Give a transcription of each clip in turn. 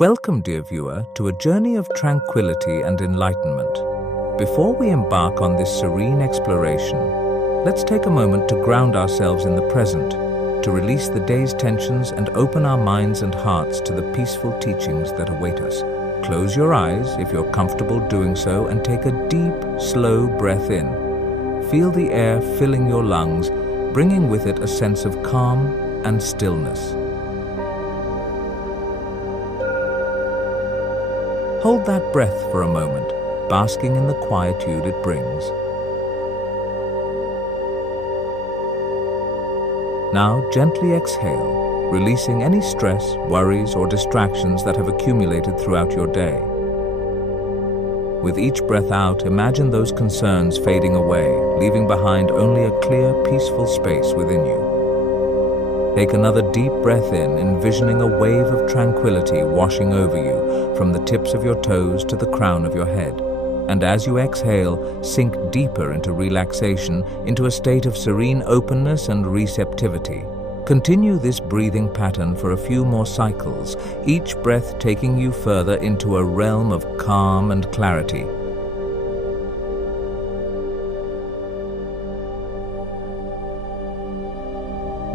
Welcome, dear viewer, to a journey of tranquility and enlightenment. Before we embark on this serene exploration, let's take a moment to ground ourselves in the present, to release the day's tensions and open our minds and hearts to the peaceful teachings that await us. Close your eyes if you're comfortable doing so and take a deep, slow breath in. Feel the air filling your lungs, bringing with it a sense of calm and stillness. Hold that breath for a moment, basking in the quietude it brings. Now gently exhale, releasing any stress, worries, or distractions that have accumulated throughout your day. With each breath out, imagine those concerns fading away, leaving behind only a clear, peaceful space within you. Take another deep breath in, envisioning a wave of tranquility washing over you from the tips of your toes to the crown of your head. And as you exhale, sink deeper into relaxation, into a state of serene openness and receptivity. Continue this breathing pattern for a few more cycles, each breath taking you further into a realm of calm and clarity.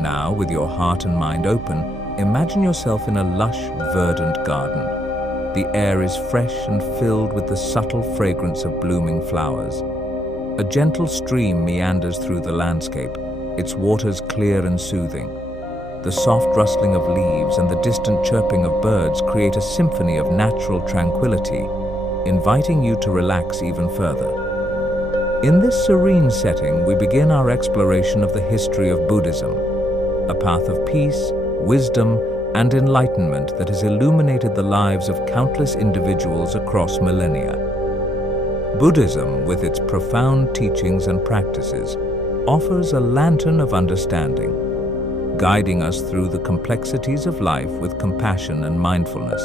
Now, with your heart and mind open, imagine yourself in a lush, verdant garden. The air is fresh and filled with the subtle fragrance of blooming flowers. A gentle stream meanders through the landscape, its waters clear and soothing. The soft rustling of leaves and the distant chirping of birds create a symphony of natural tranquility, inviting you to relax even further. In this serene setting, we begin our exploration of the history of Buddhism, a path of peace, wisdom, and enlightenment that has illuminated the lives of countless individuals across millennia. Buddhism, with its profound teachings and practices, offers a lantern of understanding, guiding us through the complexities of life with compassion and mindfulness.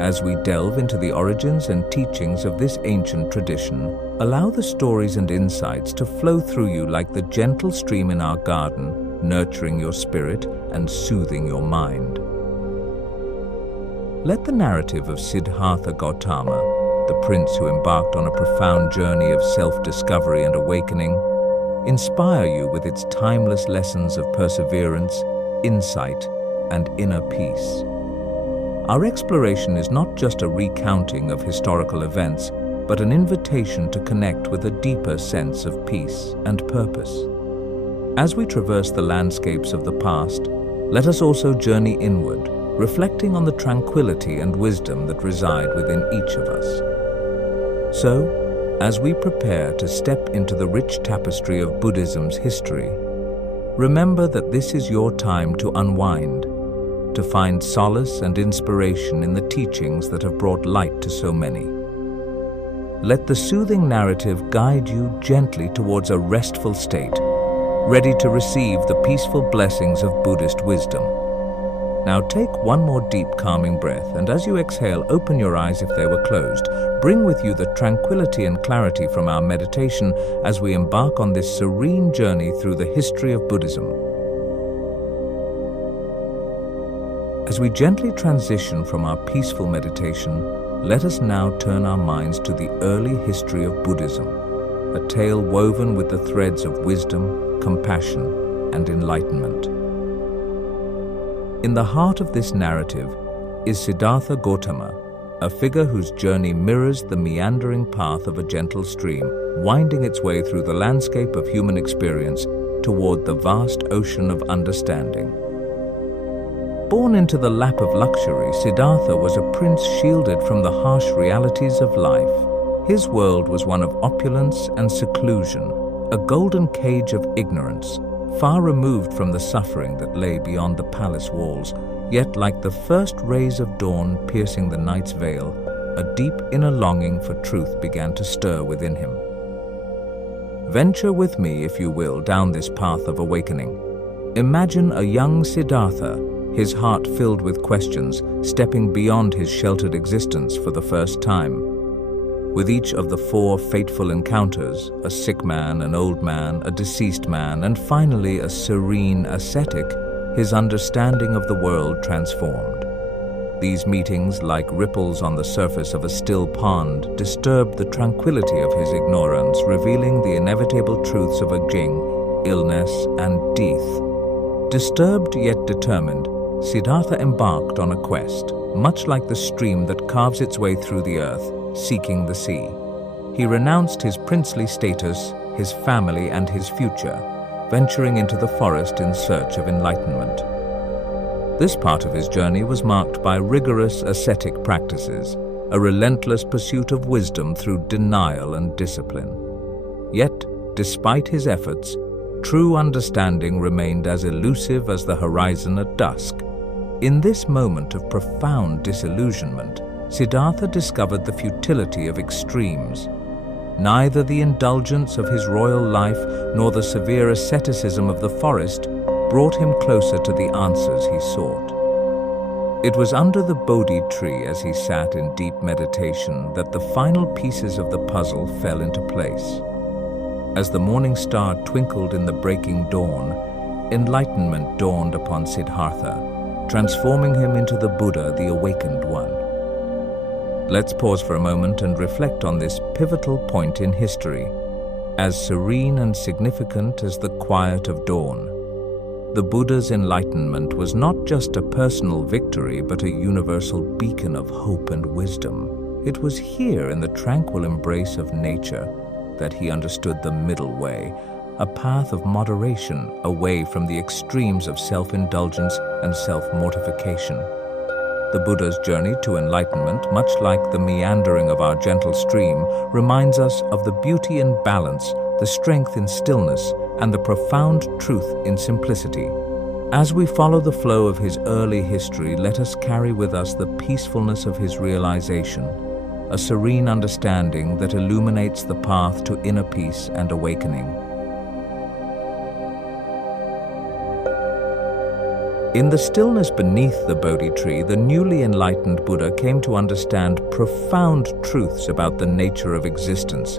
As we delve into the origins and teachings of this ancient tradition, allow the stories and insights to flow through you like the gentle stream in our garden, nurturing your spirit and soothing your mind. Let the narrative of Siddhartha Gautama, the prince who embarked on a profound journey of self-discovery and awakening, inspire you with its timeless lessons of perseverance, insight, and inner peace. Our exploration is not just a recounting of historical events, but an invitation to connect with a deeper sense of peace and purpose. As we traverse the landscapes of the past, let us also journey inward, reflecting on the tranquility and wisdom that reside within each of us. So, as we prepare to step into the rich tapestry of Buddhism's history, remember that this is your time to unwind, to find solace and inspiration in the teachings that have brought light to so many. Let the soothing narrative guide you gently towards a restful state, ready to receive the peaceful blessings of Buddhist wisdom. Now take one more deep calming breath, and as you exhale, open your eyes if they were closed. Bring with you the tranquility and clarity from our meditation as we embark on this serene journey through the history of Buddhism. As we gently transition from our peaceful meditation, let us now turn our minds to the early history of Buddhism, a tale woven with the threads of wisdom, compassion, and enlightenment. In the heart of this narrative is Siddhartha Gautama, a figure whose journey mirrors the meandering path of a gentle stream, winding its way through the landscape of human experience toward the vast ocean of understanding. Born into the lap of luxury, Siddhartha was a prince shielded from the harsh realities of life. His world was one of opulence and seclusion, a golden cage of ignorance, far removed from the suffering that lay beyond the palace walls. Yet, like the first rays of dawn piercing the night's veil, a deep inner longing for truth began to stir within him. Venture with me, if you will, down this path of awakening. Imagine a young Siddhartha, his heart filled with questions, stepping beyond his sheltered existence for the first time. With each of the four fateful encounters, a sick man, an old man, a deceased man, and finally a serene ascetic, his understanding of the world transformed. These meetings, like ripples on the surface of a still pond, disturbed the tranquility of his ignorance, revealing the inevitable truths of aging, illness, and death. Disturbed yet determined, Siddhartha embarked on a quest, much like the stream that carves its way through the earth, seeking the sea. He renounced his princely status, his family, and his future, venturing into the forest in search of enlightenment. This part of his journey was marked by rigorous ascetic practices, a relentless pursuit of wisdom through denial and discipline. Yet, despite his efforts, true understanding remained as elusive as the horizon at dusk. In this moment of profound disillusionment, Siddhartha discovered the futility of extremes. Neither the indulgence of his royal life nor the severe asceticism of the forest brought him closer to the answers he sought. It was under the Bodhi tree as he sat in deep meditation that the final pieces of the puzzle fell into place. As the morning star twinkled in the breaking dawn, enlightenment dawned upon Siddhartha, transforming him into the Buddha, the awakened one. Let's pause for a moment and reflect on this pivotal point in history, as serene and significant as the quiet of dawn. The Buddha's enlightenment was not just a personal victory, but a universal beacon of hope and wisdom. It was here in the tranquil embrace of nature that he understood the middle way, a path of moderation away from the extremes of self-indulgence and self-mortification. The Buddha's journey to enlightenment, much like the meandering of our gentle stream, reminds us of the beauty in balance, the strength in stillness, and the profound truth in simplicity. As we follow the flow of his early history, let us carry with us the peacefulness of his realization, a serene understanding that illuminates the path to inner peace and awakening. In the stillness beneath the Bodhi tree, the newly enlightened Buddha came to understand profound truths about the nature of existence,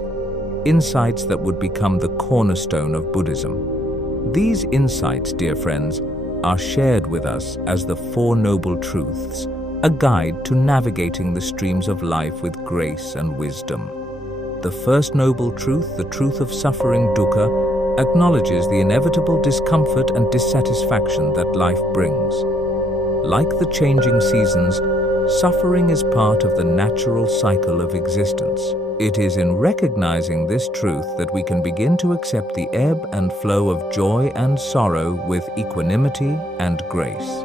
insights that would become the cornerstone of Buddhism. These insights, dear friends, are shared with us as the Four Noble Truths, a guide to navigating the streams of life with grace and wisdom. The first noble truth, the truth of suffering dukkha, acknowledges the inevitable discomfort and dissatisfaction that life brings. Like the changing seasons, suffering is part of the natural cycle of existence. It is in recognizing this truth that we can begin to accept the ebb and flow of joy and sorrow with equanimity and grace.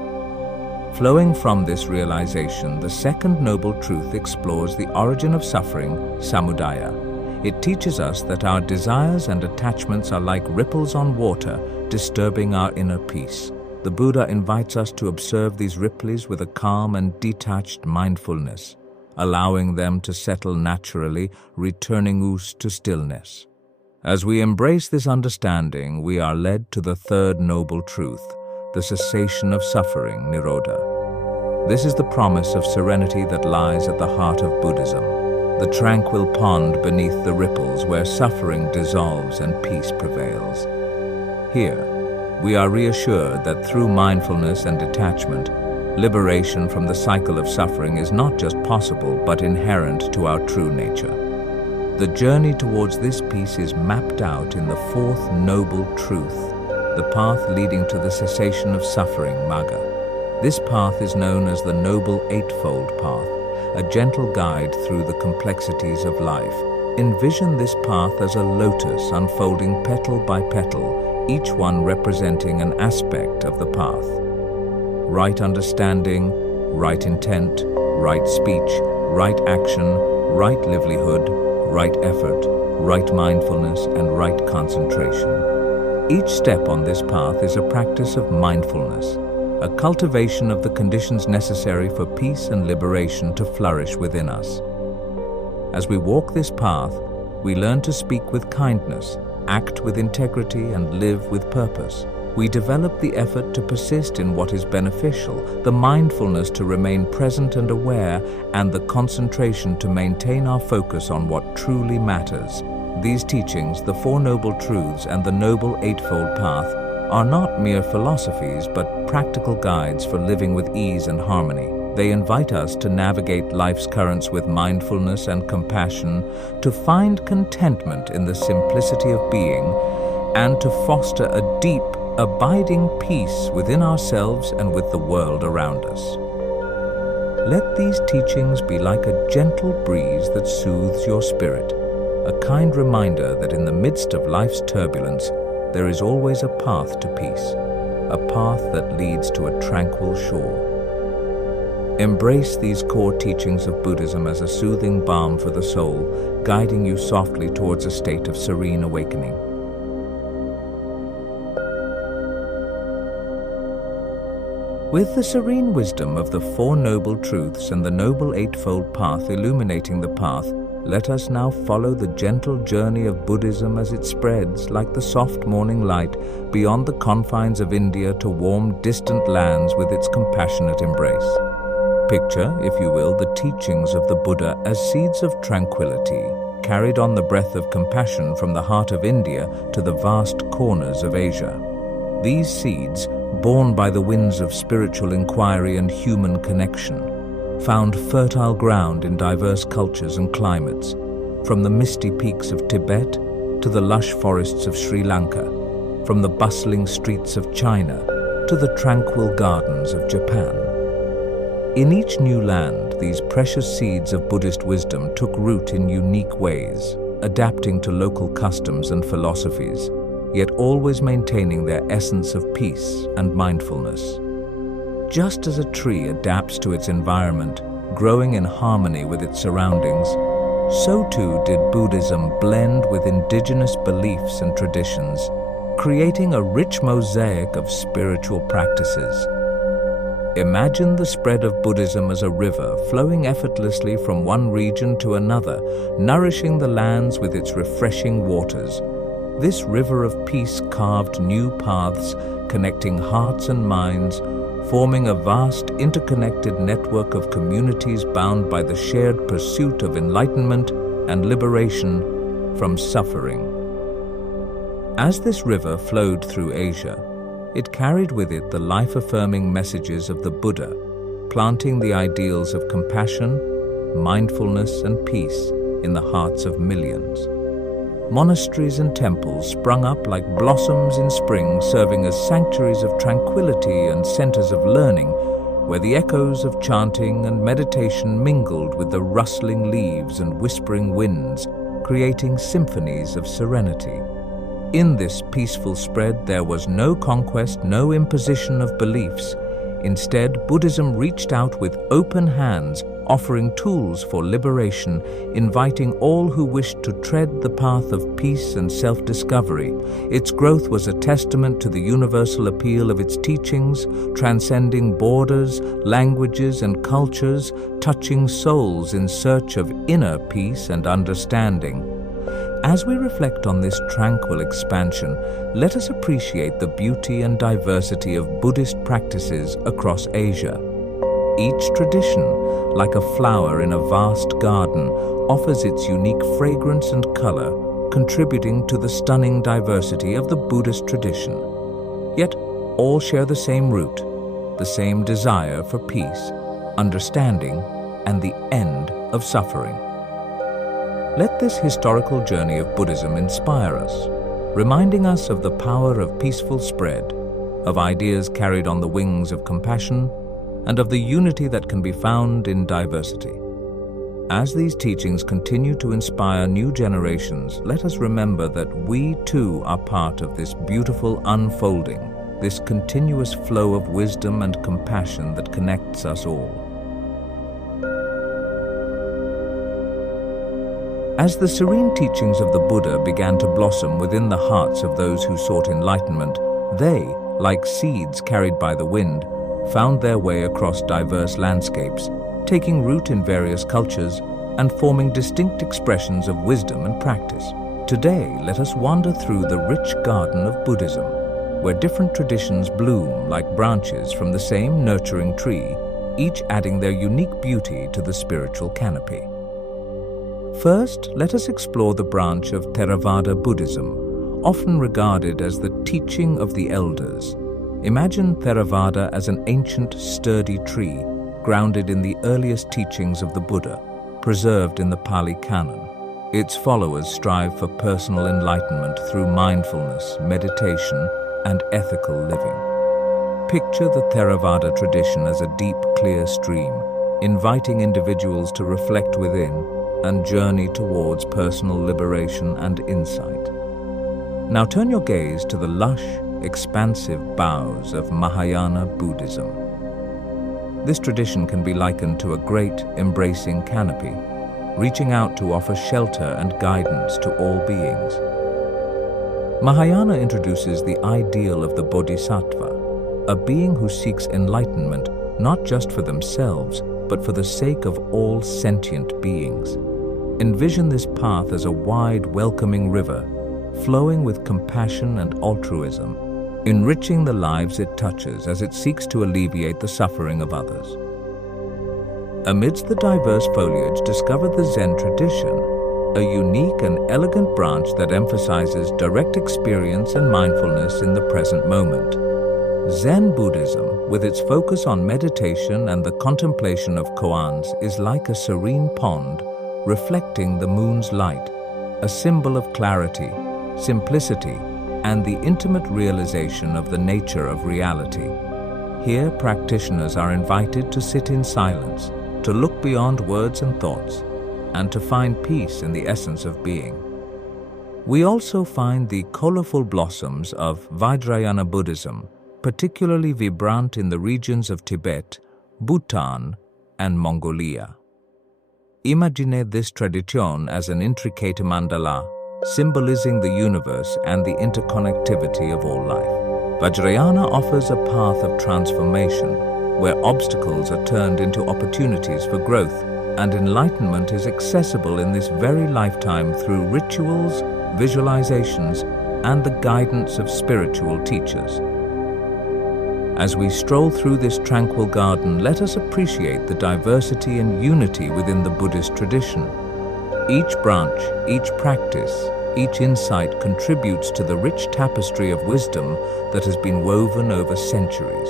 Flowing from this realization, the second noble truth explores the origin of suffering, samudaya. It teaches us that our desires and attachments are like ripples on water, disturbing our inner peace. The Buddha invites us to observe these ripples with a calm and detached mindfulness, allowing them to settle naturally, returning us to stillness. As we embrace this understanding, we are led to the third noble truth, the cessation of suffering, nirodha. This is the promise of serenity that lies at the heart of Buddhism, the tranquil pond beneath the ripples where suffering dissolves and peace prevails. Here, we are reassured that through mindfulness and detachment, liberation from the cycle of suffering is not just possible but inherent to our true nature. The journey towards this peace is mapped out in the fourth noble truth, the path leading to the cessation of suffering, magga. This path is known as the Noble Eightfold Path, a gentle guide through the complexities of life. Envision this path as a lotus unfolding petal by petal, each one representing an aspect of the path. Right understanding, right intent, right speech, right action, right livelihood, right effort, right mindfulness, and right concentration. Each step on this path is a practice of mindfulness, a cultivation of the conditions necessary for peace and liberation to flourish within us. As we walk this path, we learn to speak with kindness, act with integrity, and live with purpose. We develop the effort to persist in what is beneficial, the mindfulness to remain present and aware, and the concentration to maintain our focus on what truly matters. These teachings, the Four Noble Truths and the Noble Eightfold Path, are not mere philosophies but practical guides for living with ease and harmony. They invite us to navigate life's currents with mindfulness and compassion, to find contentment in the simplicity of being, and to foster a deep, abiding peace within ourselves and with the world around us. Let these teachings be like a gentle breeze that soothes your spirit, a kind reminder that in the midst of life's turbulence, there is always a path to peace, a path that leads to a tranquil shore. Embrace these core teachings of Buddhism as a soothing balm for the soul, guiding you softly towards a state of serene awakening. With the serene wisdom of the Four Noble Truths and the Noble Eightfold Path illuminating the path, let us now follow the gentle journey of Buddhism as it spreads like the soft morning light beyond the confines of India to warm distant lands with its compassionate embrace. Picture, if you will, the teachings of the Buddha as seeds of tranquility, carried on the breath of compassion from the heart of India to the vast corners of Asia. These seeds, borne by the winds of spiritual inquiry and human connection, found fertile ground in diverse cultures and climates, from the misty peaks of Tibet to the lush forests of Sri Lanka, from the bustling streets of China to the tranquil gardens of Japan. In each new land, these precious seeds of Buddhist wisdom took root in unique ways, adapting to local customs and philosophies, yet always maintaining their essence of peace and mindfulness. Just as a tree adapts to its environment, growing in harmony with its surroundings, so too did Buddhism blend with indigenous beliefs and traditions, creating a rich mosaic of spiritual practices. Imagine the spread of Buddhism as a river flowing effortlessly from one region to another, nourishing the lands with its refreshing waters. This river of peace carved new paths, connecting hearts and minds, forming a vast interconnected network of communities bound by the shared pursuit of enlightenment and liberation from suffering. As this river flowed through Asia, it carried with it the life-affirming messages of the Buddha, planting the ideals of compassion, mindfulness, and peace in the hearts of millions. Monasteries and temples sprung up like blossoms in spring, serving as sanctuaries of tranquility and centers of learning, where the echoes of chanting and meditation mingled with the rustling leaves and whispering winds, creating symphonies of serenity. In this peaceful spread, there was no conquest, no imposition of beliefs. Instead, Buddhism reached out with open hands, offering tools for liberation, inviting all who wished to tread the path of peace and self-discovery. Its growth was a testament to the universal appeal of its teachings, transcending borders, languages, and cultures, touching souls in search of inner peace and understanding. As we reflect on this tranquil expansion, let us appreciate the beauty and diversity of Buddhist practices across Asia. Each tradition, like a flower in a vast garden, offers its unique fragrance and color, contributing to the stunning diversity of the Buddhist tradition. Yet, all share the same root, the same desire for peace, understanding, and the end of suffering. Let this historical journey of Buddhism inspire us, reminding us of the power of peaceful spread, of ideas carried on the wings of compassion, and of the unity that can be found in diversity. As these teachings continue to inspire new generations, let us remember that we too are part of this beautiful unfolding, this continuous flow of wisdom and compassion that connects us all. As the serene teachings of the Buddha began to blossom within the hearts of those who sought enlightenment, they, like seeds carried by the wind, found their way across diverse landscapes, taking root in various cultures and forming distinct expressions of wisdom and practice. Today, let us wander through the rich garden of Buddhism, where different traditions bloom like branches from the same nurturing tree, each adding their unique beauty to the spiritual canopy. First, let us explore the branch of Theravada Buddhism, often regarded as the teaching of the elders. Imagine Theravada as an ancient, sturdy tree, grounded in the earliest teachings of the Buddha, preserved in the Pali Canon. Its followers strive for personal enlightenment through mindfulness, meditation, and ethical living. Picture the Theravada tradition as a deep, clear stream, inviting individuals to reflect within and journey towards personal liberation and insight. Now turn your gaze to the lush, expansive boughs of Mahayana Buddhism. This tradition can be likened to a great, embracing canopy, reaching out to offer shelter and guidance to all beings. Mahayana introduces the ideal of the Bodhisattva, a being who seeks enlightenment not just for themselves, but for the sake of all sentient beings. Envision this path as a wide, welcoming river, flowing with compassion and altruism, enriching the lives it touches as it seeks to alleviate the suffering of others. Amidst the diverse foliage, discover the Zen tradition, a unique and elegant branch that emphasizes direct experience and mindfulness in the present moment. Zen Buddhism, with its focus on meditation and the contemplation of koans, is like a serene pond reflecting the moon's light, a symbol of clarity, simplicity, and the intimate realization of the nature of reality. Here, practitioners are invited to sit in silence, to look beyond words and thoughts, and to find peace in the essence of being. We also find the colorful blossoms of Vajrayana Buddhism, particularly vibrant in the regions of Tibet, Bhutan, and Mongolia. Imagine this tradition as an intricate mandala, symbolizing the universe and the interconnectivity of all life. Vajrayana offers a path of transformation, where obstacles are turned into opportunities for growth, and enlightenment is accessible in this very lifetime through rituals, visualizations, and the guidance of spiritual teachers. As we stroll through this tranquil garden, let us appreciate the diversity and unity within the Buddhist tradition. Each branch, each practice, each insight contributes to the rich tapestry of wisdom that has been woven over centuries.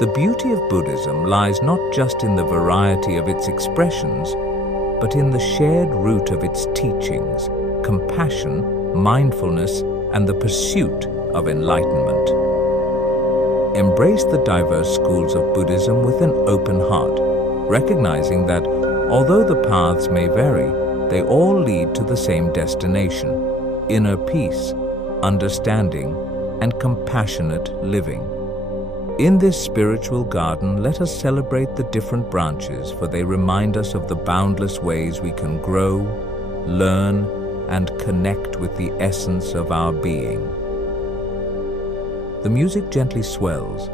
The beauty of Buddhism lies not just in the variety of its expressions, but in the shared root of its teachings, compassion, mindfulness, and the pursuit of enlightenment. Embrace the diverse schools of Buddhism with an open heart, recognizing that although the paths may vary, they all lead to the same destination: inner peace, understanding, and compassionate living. In this spiritual garden, let us celebrate the different branches, for they remind us of the boundless ways we can grow, learn, and connect with the essence of our being. The music gently swells,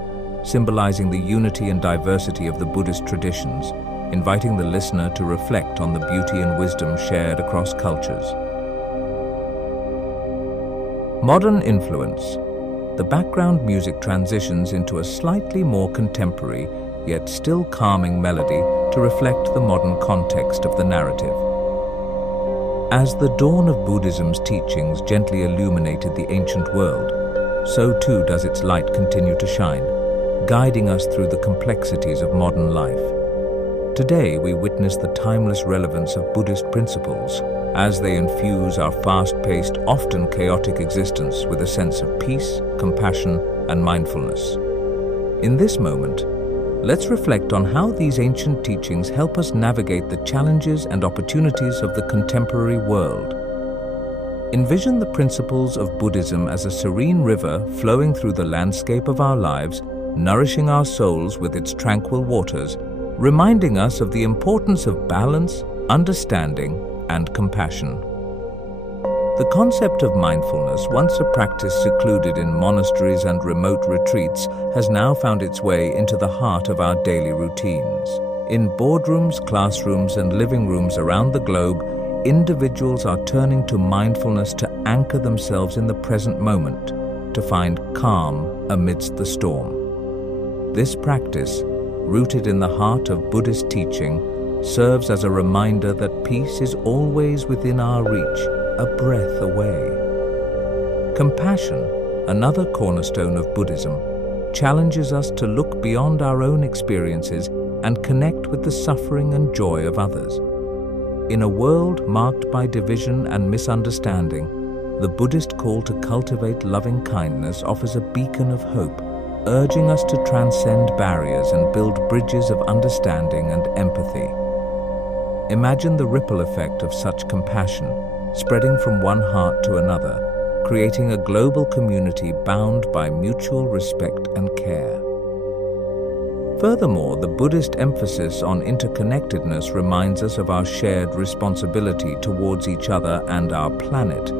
symbolizing the unity and diversity of the Buddhist traditions, inviting the listener to reflect on the beauty and wisdom shared across cultures. Modern influence. The background music transitions into a slightly more contemporary, yet still calming melody to reflect the modern context of the narrative. As the dawn of Buddhism's teachings gently illuminated the ancient world, so too does its light continue to shine, guiding us through the complexities of modern life. Today, we witness the timeless relevance of Buddhist principles as they infuse our fast-paced, often chaotic existence with a sense of peace, compassion, and mindfulness. In this moment, let's reflect on how these ancient teachings help us navigate the challenges and opportunities of the contemporary world. Envision the principles of Buddhism as a serene river flowing through the landscape of our lives, nourishing our souls with its tranquil waters, reminding us of the importance of balance, understanding, and compassion. The concept of mindfulness, once a practice secluded in monasteries and remote retreats, has now found its way into the heart of our daily routines. In boardrooms, classrooms, and living rooms around the globe, individuals are turning to mindfulness to anchor themselves in the present moment, to find calm amidst the storm. This practice, rooted in the heart of Buddhist teaching, serves as a reminder that peace is always within our reach, a breath away. Compassion, another cornerstone of Buddhism, challenges us to look beyond our own experiences and connect with the suffering and joy of others. In a world marked by division and misunderstanding, the Buddhist call to cultivate loving kindness offers a beacon of hope, urging us to transcend barriers and build bridges of understanding and empathy. Imagine the ripple effect of such compassion, spreading from one heart to another, creating a global community bound by mutual respect and care. Furthermore, the Buddhist emphasis on interconnectedness reminds us of our shared responsibility towards each other and our planet.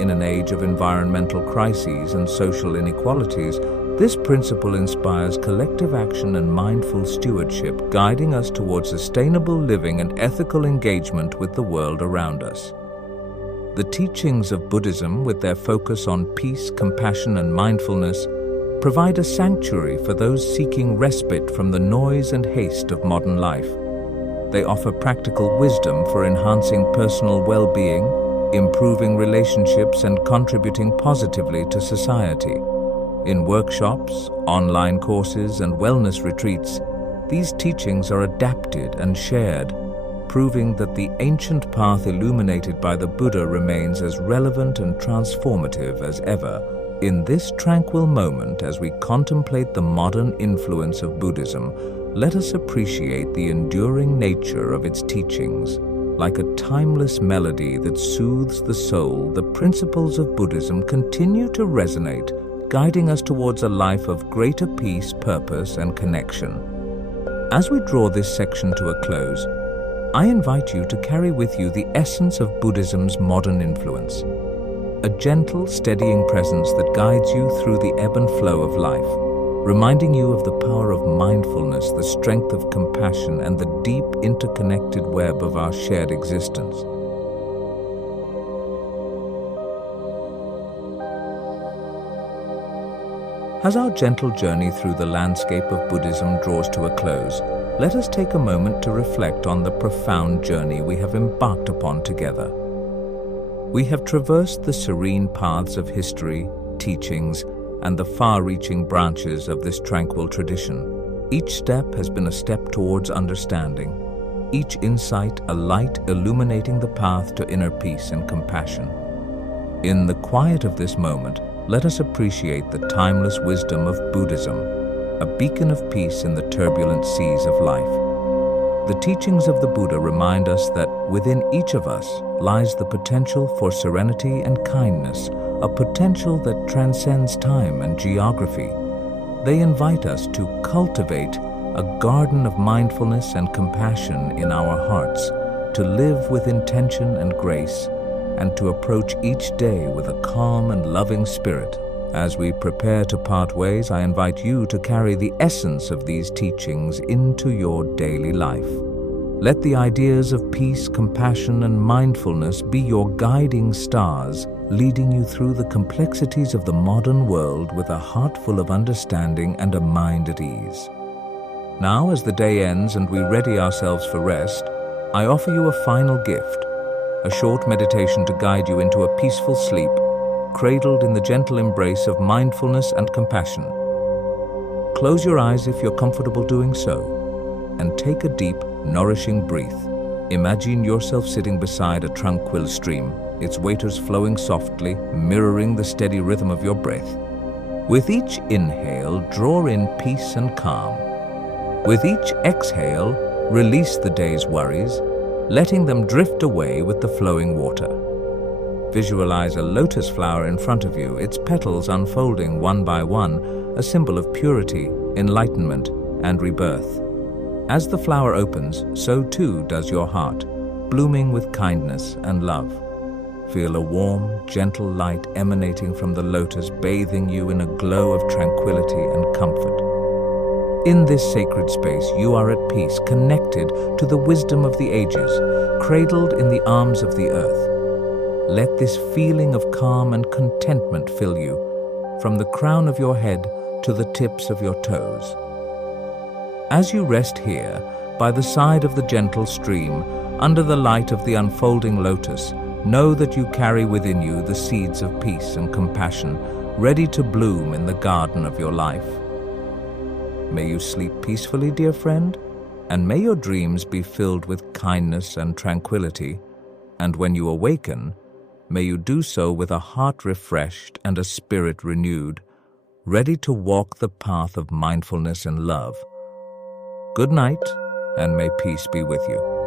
In an age of environmental crises and social inequalities, this principle inspires collective action and mindful stewardship, guiding us towards sustainable living and ethical engagement with the world around us. The teachings of Buddhism, with their focus on peace, compassion, and mindfulness, provide a sanctuary for those seeking respite from the noise and haste of modern life. They offer practical wisdom for enhancing personal well-being, improving relationships, and contributing positively to society. In workshops, online courses, and wellness retreats, these teachings are adapted and shared, proving that the ancient path illuminated by the Buddha remains as relevant and transformative as ever. In this tranquil moment, as we contemplate the modern influence of Buddhism, let us appreciate the enduring nature of its teachings. Like a timeless melody that soothes the soul, the principles of Buddhism continue to resonate, guiding us towards a life of greater peace, purpose, and connection. As we draw this section to a close, I invite you to carry with you the essence of Buddhism's modern influence. A gentle, steadying presence that guides you through the ebb and flow of life, reminding you of the power of mindfulness, the strength of compassion, and the deep, interconnected web of our shared existence. As our gentle journey through the landscape of Buddhism draws to a close, let us take a moment to reflect on the profound journey we have embarked upon together. We have traversed the serene paths of history, teachings, and the far-reaching branches of this tranquil tradition. Each step has been a step towards understanding, each insight a light illuminating the path to inner peace and compassion. In the quiet of this moment, let us appreciate the timeless wisdom of Buddhism, a beacon of peace in the turbulent seas of life. The teachings of the Buddha remind us that within each of us lies the potential for serenity and kindness, a potential that transcends time and geography. They invite us to cultivate a garden of mindfulness and compassion in our hearts, to live with intention and grace, and to approach each day with a calm and loving spirit. As we prepare to part ways, I invite you to carry the essence of these teachings into your daily life. Let the ideas of peace, compassion, and mindfulness be your guiding stars, leading you through the complexities of the modern world with a heart full of understanding and a mind at ease. Now, as the day ends and we ready ourselves for rest, I offer you a final gift, a short meditation to guide you into a peaceful sleep, cradled in the gentle embrace of mindfulness and compassion. Close your eyes if you're comfortable doing so, and take a deep, nourishing breath. Imagine yourself sitting beside a tranquil stream, its waters flowing softly, mirroring the steady rhythm of your breath. With each inhale, draw in peace and calm. With each exhale, release the day's worries, letting them drift away with the flowing water. Visualize a lotus flower in front of you, its petals unfolding one by one, a symbol of purity, enlightenment, and rebirth. As the flower opens, so too does your heart, blooming with kindness and love. Feel a warm, gentle light emanating from the lotus, bathing you in a glow of tranquility and comfort. In this sacred space, you are at peace, connected to the wisdom of the ages, cradled in the arms of the earth. Let this feeling of calm and contentment fill you, from the crown of your head to the tips of your toes. As you rest here, by the side of the gentle stream, under the light of the unfolding lotus, know that you carry within you the seeds of peace and compassion, ready to bloom in the garden of your life. May you sleep peacefully, dear friend, and may your dreams be filled with kindness and tranquility, and when you awaken, may you do so with a heart refreshed and a spirit renewed, ready to walk the path of mindfulness and love. Good night, and may peace be with you.